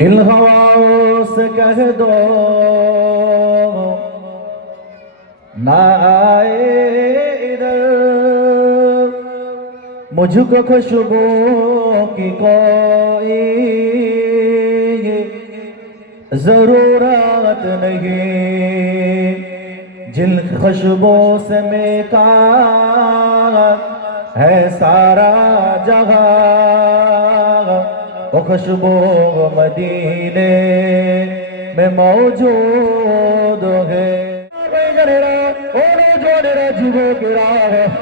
ان ہواؤں سے کہہ دو نہ آئے ادھر مجھ کو خوشبو کی کوئی ضرورت نہیں جن خوشبو سے میکا ہے سارا جہاں खुशबू मदीने में मौजूद है যুবকেরা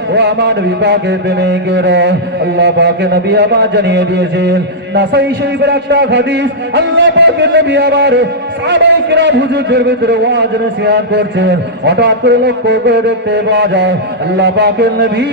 ও আমার বিভাগে প্রেমিকেরা আল্লাহ পাকে নবী আমার জানিয়ে দিয়েছেন নাসাই শরীফের একটা হাদিস আল্লাহ পাকে নবী আবার সাহাবাই কিরাম হুজুরদের ভিতরে ওয়াজ নসিহত করছেন হঠাৎ করে লক্ষ্য করে দেখতে পাওয়া যায়, আল্লাহ পাকের নবী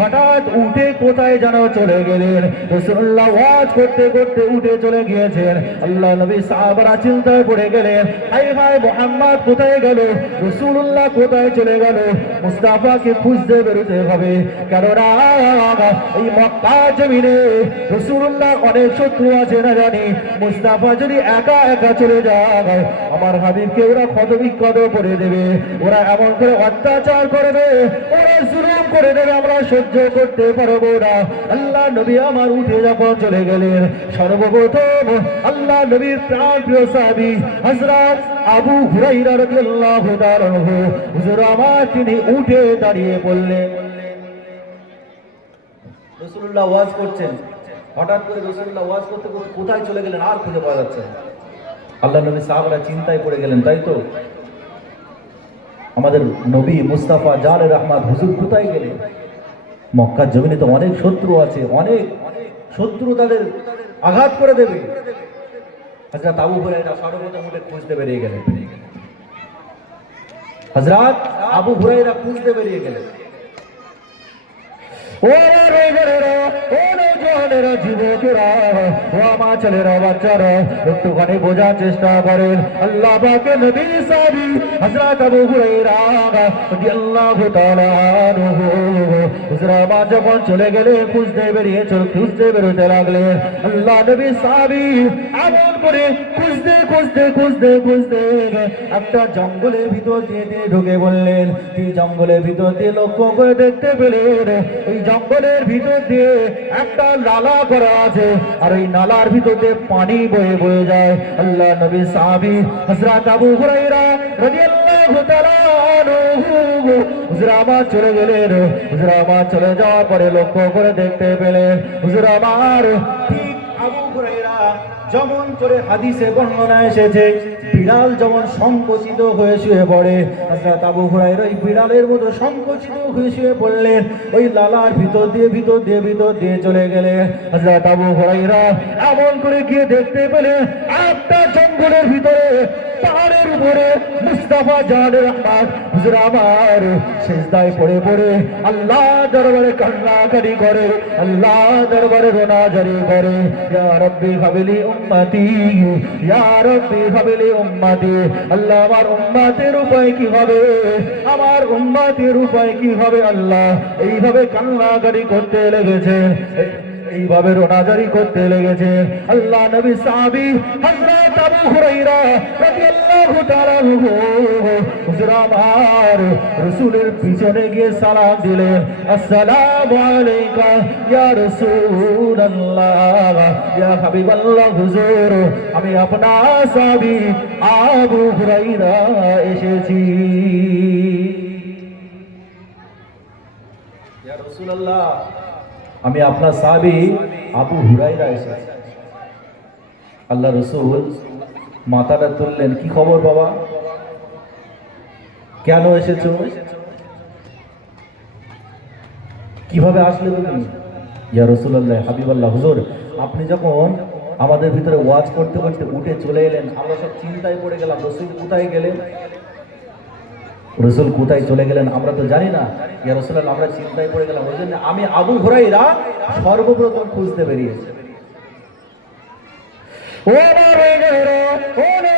হঠাৎ উঠে কোথায় যেন চলে গেলেন। রাসূলুল্লাহ ওয়াজ করতে করতে উঠে চলে গিয়েছেন। আল্লাহ নবী সাহাবারা চিন্তায় পড়ে গেলেন হাই হাই মোহাম্মদ কোথায় গেল? রাসূলুল্লাহ কোথায় চলে গেল? মুস্তাফাকে খুঁজতে বেরোতে হবে। কেননা এই মক্কা জমিনে রাসূলুল্লাহ অনেক শত্রু আছে না জানি। মুস্তাফা যদি একা একা চলে যায় আমার হাবিবকে ওরা ক্ষত বিক্ষত করে দেবে। ওরা এমন করে অত্যাচার করবে ওরা জুলুম করে দেবে, আমরা সহ্য করতে পারব না। আল্লাহ নবী আমার উঠে যখন চলে গেলেন, সর্বপ্রথম আল্লাহ নবীর প্রাণ প্রিয় সাহাবী হযরত আবু হুরাইরা রাদিয়াল্লাহু তাআলা হুজুর আমার তিনি উঠে দাঁড়িয়ে বললেন, রসুল্লাহ ওয়াজ করছেন। হঠাৎ করে রসুল্লাহ ওয়াজ করতে করতে কোথায় চলে গেলেন আর খুঁজে পাওয়া যাচ্ছে না। আল্লাহ নবী সাহাবারা চিন্তায় পড়ে গেলেন, তাই তো? আমাদের নবী মুস্তাফা জাল রহমাদ হুজুর কোথায় গেলেন? মক্কার জমিনে তো অনেক শত্রু আছে, অনেক শত্রু তাদের আঘাত করে দেবে। হজরত আবু হুরাইরা সর্বপ্রথম উঠে খুঁজতে বেরিয়ে গেলেন। আবু হুরাইরা খুঁজতে বেরিয়ে গেলেন। ওরা রোজেরা ওরা জনেরা যুবকেরা ও আমার ছেলেরা, বাচ্চারা, একটুখানি বোঝার চেষ্টা করেন। আল্লাহ পাকে নবী সাবি হযরত আবু হুরায়রা রাদিয়াল্লাহু তাআলা আনহু। হুজরা যখন চলে গেলে খুঁজতে খুঁজতে বেরোতে লাগলেন আল্লাহ নবী এমন করে খুঁজতে খুঁজতে খুঁজতে খুঁজতে একটা জঙ্গলের ভিতর দিয়ে ঢুকে বললেন জঙ্গলের ভিতর দিয়ে লক্ষ্য করে দেখতে পেলেন এই জঙ্গলের ভিতর দিয়ে একটা নালা করা আছে আর ওই নালার ভিতর দিয়ে পানি বয়ে বয়ে যায় আল্লাহ নবী সাহাবী হযরত আবু হুরায়রা রাদিয়াল্লাহু তাআলা আনহু হুজুর চলে গেলেন হুজুর আমার চলে যাওয়ার পরে লক্ষ্য করে দেখতে পেলেন হুজুর আমার ঠিক আবু হুরায়রা যেমন করে হাদিসে বর্ণনা এসেছে, বিড়াল যেমন সংকুচিত হয়ে শুয়ে পড়ে, হযরত আবু হুরায়রা ওই বিড়ালের মতো সংকুচিত হয়ে শুয়ে পড়লেন ওই লালার ভিতর দিয়ে ভিতর দিয়ে ভিতর দিয়ে চলে গেলে, হযরত আবু হুরায়রা এমন করে গিয়ে দেখতে পেলে, একটা জঙ্গলের ভিতরে পাহাড়ের উপরে মুস্তাফা জাহানের রহমান আমার সেজদায় পড়ে পড়ে আল্লাহ দরবারে কান্নাকারি করে, আল্লাহ দরবারে রোনাজারি করে। ইয়া রব্বি হাবিলি উম্মতি, ইয়া রব্বি হাবিলি উম্মতি, আল্লাহ আমার উম্মতের উপায় কি হবে? আমার উম্মতের উপায় কি হবে আল্লাহ? এইভাবে কান্নাকারি করতে লেগেছে এইভাবে রোনাজারি করতে লেগেছে। আল্লাহ নবী সাহাবী হযরত আবু হুরায়রা রাদিয়াল্লাহু তাআলা রাসূলের পিছনে গিয়ে সালাম দিলেন, আসসালামু আলাইকা ইয়া রাসূলুল্লাহ, ইয়া হাবিবাল্লাহ হুজুর, আমি আপনার সাহাবী আবু হুরায়রা এসেছি। ইয়া রাসূলুল্লাহ, আমি আপনার সাহাবি আবু হুরাইরা এসেছি। আল্লাহ রসুল মাথাটা তুললেন, কি খবর বাবা? কেন এসেছ? কীভাবে আসলে তুমি? ইয়া রসুল্লাহ হাবিবাল্লাহ, হুজুর, আপনি যখন আমাদের ভিতরে ওয়াজ করতে করতে উঠে চলে এলেন, আমরা সব চিন্তায় পড়ে গেলাম, রসুল কোথায় গেলেন? রসুল কোথায় চলে গেলেন আমরা তো জানি না। ইয়া রসুল্লাহ আমরা চিন্তায় পড়ে গেলাম। ওই জন্য আমি আবু হুরাইরা সর্বপ্রথম খুঁজতে বেরিয়েছি। ও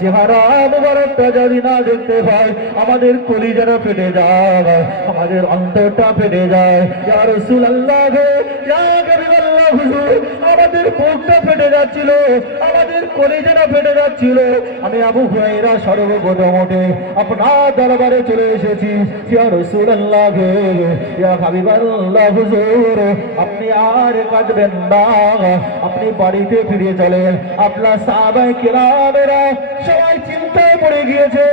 চেহারা যদি না দেখতে পাই আমাদের কলিজাটা ফেটে যায়, আমাদের অন্তরটা ফেটে যায়। ইয়া রাসূলুল্লাহ হুজুর, আমাদের বুকটা ফেটে যাচ্ছিল, আমাদের কলিজাটা ফেটে যাচ্ছিল। আমি আবু হুরাইরা সর্বপ্রথম ওঠে আপনার দরবারে চলে এসেছি। ইয়া রাসূলুল্লাহ, ইয়া হাবিবাল্লাহ, হুজুর, আপনি আর কাঁদবেন না। আপনি বাড়িতে ফিরে চলেন। আপনার সাহাবায়ে কেরামেরা সবাই চিন্তায় পড়ে গিয়েছে,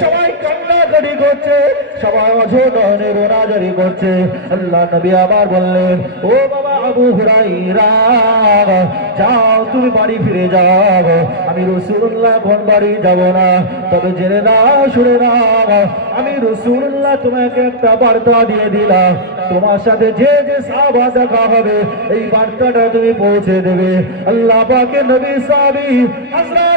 সবাই কান্নাকাটি করছে, সবাই অঝোদনে রোনাজারি করছে। আল্লাহ নবী আবার বললেন, ও বাবা আবু হুরাইরা যাও, তুমি বাড়ি ফিরে যাও। আমি রসুল্লাহ কোন বাড়ি যাব না, তবে জেনে না শুনে না আমি রসুল্লাহ তোমাকে একটা বার্তা দিয়ে দিলাম। তোমার সাথে যে যে সাহাবা দেখা হবে, এই বার্তাটা তুমি পৌঁছে দেবে। আল্লাহ পাকে নবী সাহাবী, হযরত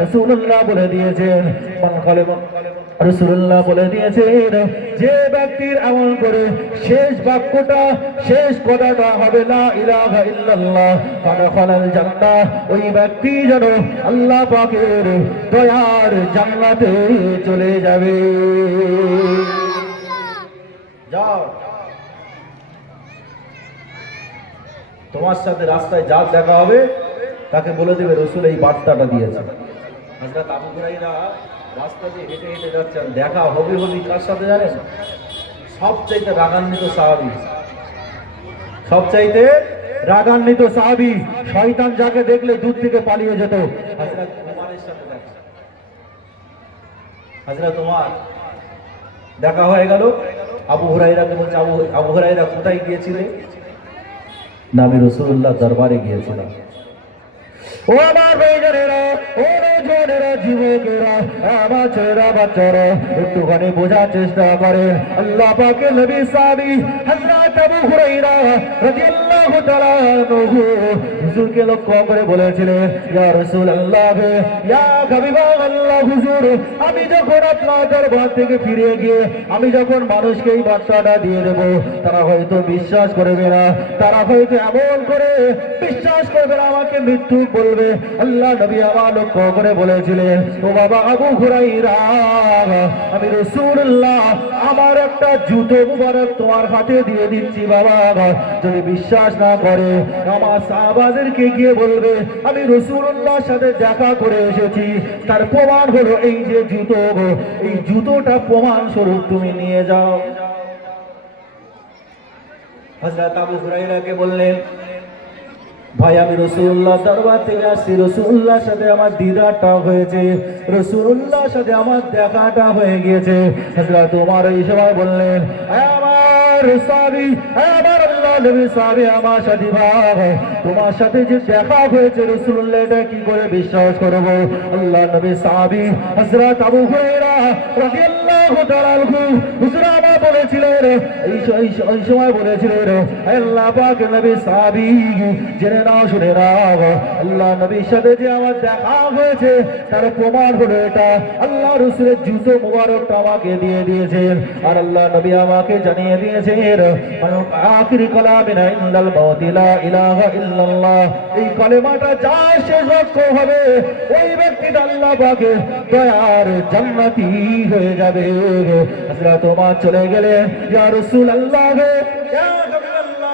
রসুল্লাহ বলে দিয়েছেন রসুল্লাহ বলে দিয়েছেন, যে ব্যক্তির এমন করে শেষ বাক্যটা, শেষ কথাটা হবে না ইলাহা ইল্লাল্লাহ জান্নাহ, ওই ব্যক্তি যেন আল্লাহ পাকের দয়ার জান্নাতে চলে যাবে। যাও। তোমার সাথে রাস্তায় যা দেখা হবে, তাকে বলে দেবে রসুল এই বার্তাটা দিয়েছে। হযরত আবু হুরাইরা রাস্তা দিয়ে হেঁটে হেঁটে যাচ্ছেন। দেখা হবে হবে কার সাথে জানেন? সবচাইতে রাগান্বিত সাহাবি। সবচাইতে রাগান্বিত সাহাবি শয়তান যাকে দেখলে দূর থেকে পালিয়ে যেত। হযরত উমারের সাথে দেখা। হযরত উমার, দেখা হয়ে গেল। আবু হুরাইরাকে বলছে আবু আবু হুরাইরা কোথায় গিয়েছিলে? না আমি রসুল্লাহ দরবারে গিয়েছিলাম ও আমার ভাইজানেরা ও নজনেরা যুবকেরা আমার ছেলেরা, বাচ্চারা, একটুখানি বোঝার চেষ্টা করেন। আল্লাহ পাকে নবী সাবি আল্লাহ আবু হুরাইরা রাদিয়াল্লাহু তাআলা আনহু হুজুরকে লক্ষ্য করে বলেছিলেন, ইয়া রাসূলুল্লাহ, ইয়া হাবিবাল্লাহ, হুজুর, আমি যখন আপনার দরবার থেকে ফিরে গিয়ে, আমি যখন মানুষকে এই বার্তাটা দিয়ে দেব, তারা হয়তো বিশ্বাস করবে না, তারা হয়তো এমন করে বিশ্বাস করবে না, আমাকে মৃত্যু বলবে। আল্লাহ নবী আমার লক্ষ্য করে বলেছিলেন, ও বাবা আবু হুরাইরা, আমি রসুল্লাহ আমার একটা জুতো মুবারক তোমার হাতে দিয়ে দিচ্ছি, বাবা। যদি বিশ্বাস না করে, আমার সাহাবাদেরকে গিয়ে বলবে, আমি রসুল্লাহর সাথে দেখা করে এসেছি। তার প্রমাণ হলো এই যে জুতো এই জুতোটা প্রমাণ স্বরূপ তুমি নিয়ে যাও। ভাই, আমি সাথে আমার হয়ে তোমার এই সময় বললেন আমার নবী সাবি আমার সাথী ভাই তোমার সাথে যে দেখা হয়েছে, রসুল্লাহ, এটা কি করে বিশ্বাস করব? আল্লাহ নবী সাবি হযরত আবু হুরায়রা রাদিয়াল্লাহু তাআলা হুজুর এই স- এই সময় বলেছিলেন, আল্লাহ পাক নবী সাবি জেনে নাও, শুনে নাও, আল্লাহ নবীর সাথে যে আমার দেখা হয়েছে, তার প্রমাণ হলো এটা। আল্লাহ রসুলের জুতো মুবারকটা আমাকে দিয়ে দিয়েছেন, আর আল্লাহ নবী আমাকে জানিয়ে দিয়েছেন আখিরি কালামিনা ইন্দাল মাউতি, লা ইলাহা ইল্লাল্লাহ। এই কালেমাটা যা শেষ বাক্য হবে, ওই ব্যক্তিটা আল্লাহ পাকের দয়ার জান্নাতি হয়ে যাবে। আসলে তোমার চলে গেলে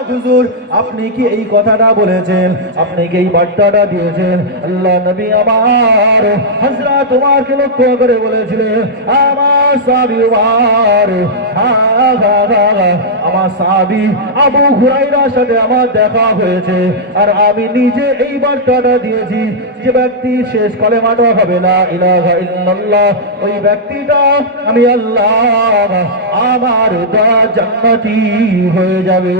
হুজুর আপনি কি এই কথাটা বলেছেন আপনি কি এই বার্তাটা দিয়েছেন আল্লাহ নবী আমার হাজরা তোমাকে লক্ষ্য করে বলেছিলেন আমার সাবিবার হা, হা, হা। আমার সাবি আবু হুরাইরার সাথে আমার দেখা হয়েছে। আর আমি নিজে এই বার্তাটা দিয়েছি যে ব্যক্তি শেষ কলে মাটা হবে না ইলাহা ইল্লাল্লাহ। ওই ব্যক্তিটা আমি আল্লাহ আমার দা জান্নাতি হয়ে যাবে।